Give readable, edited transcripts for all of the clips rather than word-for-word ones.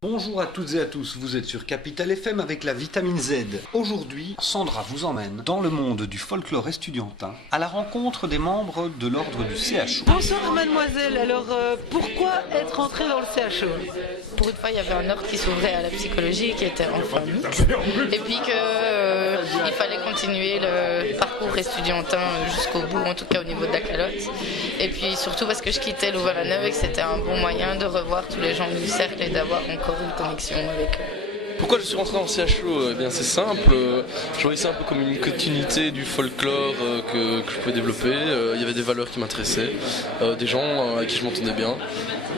Bonjour à toutes et à tous, vous êtes sur Capital FM avec la vitamine Z. Aujourd'hui, Sandra vous emmène dans le monde du folklore estudiantin à la rencontre des membres de l'ordre du CHO. Bonsoir mademoiselle, alors pourquoi être entrée dans le CHO? Pour une fois, il y avait un ordre qui s'ouvrait à la psychologie qui était enfin mixte et puis qu'il fallait continuer le parcours estudiantin jusqu'au bout, en tout cas au niveau de la calotte. Et puis surtout parce que je quittais Louvain-la-Neuve et que c'était un bon moyen de revoir tous les gens du cercle et d'avoir encore une connexion avec eux. Pourquoi je suis rentré dans le CHO? Eh bien c'est simple, je voyais ça un peu comme une continuité du folklore que je pouvais développer. Il y avait des valeurs qui m'intéressaient, des gens avec qui je m'entendais bien.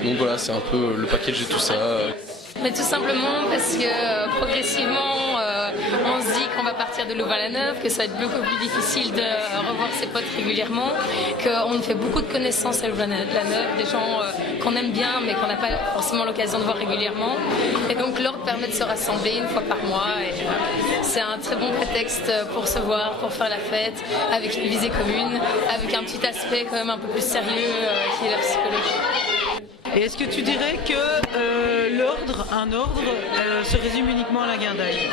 Donc voilà, c'est un peu le package de tout ça. Mais tout simplement parce que progressivement on se dit qu'on va partir de Louvain-la-Neuve, que ça va être beaucoup plus difficile de revoir ses potes régulièrement, qu'on fait beaucoup de connaissances à Louvain-la-Neuve, des gens qu'on aime bien mais qu'on n'a pas forcément l'occasion de voir régulièrement. Et donc l'ordre permet de se rassembler une fois par mois et c'est un très bon prétexte pour se voir, pour faire la fête, avec une visée commune, avec un petit aspect quand même un peu plus sérieux qui est la psychologie. Et est-ce que tu dirais que un ordre, se résume uniquement à la guindaille?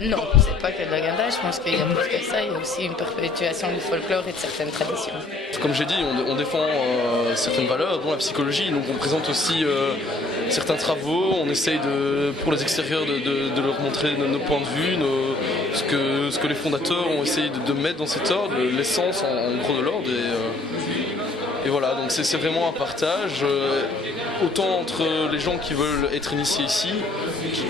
Non, c'est pas que de la guindaille, je pense qu'il y a plus que ça, il y a aussi une perpétuation du folklore et de certaines traditions. Comme j'ai dit, on défend certaines valeurs, dont la psychologie, donc on présente aussi certains travaux, on essaye pour les extérieurs de leur montrer nos points de vue, ce que les fondateurs ont essayé de mettre dans cet ordre, l'essence en gros de l'ordre. Et voilà, donc c'est vraiment un partage, autant entre les gens qui veulent être initiés ici,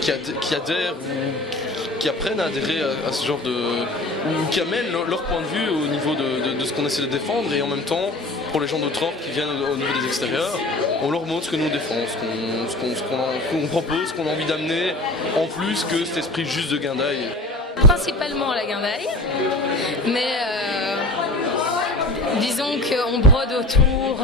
qui adhèrent ou qui apprennent à adhérer à ce genre ou qui amènent leur point de vue au niveau de ce qu'on essaie de défendre, et en même temps, pour les gens d'autres ordres qui viennent au niveau des extérieurs, on leur montre ce que nous défendons, ce qu'on propose, ce qu'on a envie d'amener, en plus que cet esprit juste de guindaille. Principalement la guindaille, mais disons qu'on brode autour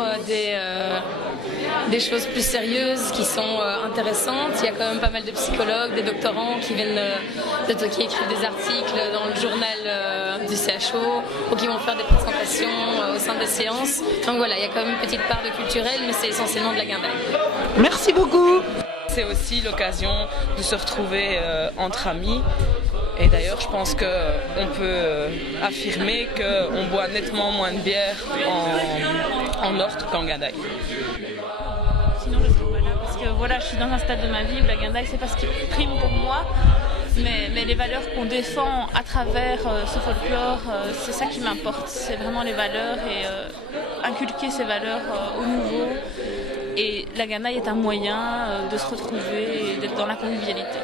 des choses plus sérieuses qui sont intéressantes. Il y a quand même pas mal de psychologues, des doctorants qui viennent qui écrivent des articles dans le journal du CHO ou qui vont faire des présentations au sein des séances. Donc voilà, il y a quand même une petite part de culturel, mais c'est essentiellement de la guindaille. Merci beaucoup. C'est aussi l'occasion de se retrouver entre amis. Et d'ailleurs, je pense qu'on peut affirmer qu'on boit nettement moins de bière en ordre qu'en guindaille. Sinon, je serais pas là parce que voilà, je suis dans un stade de ma vie où la guindaille, c'est pas ce qui prime pour moi. Mais les valeurs qu'on défend à travers ce folklore, c'est ça qui m'importe. C'est vraiment les valeurs et inculquer ces valeurs aux nouveaux. Et la guindaille est un moyen de se retrouver et d'être dans la convivialité.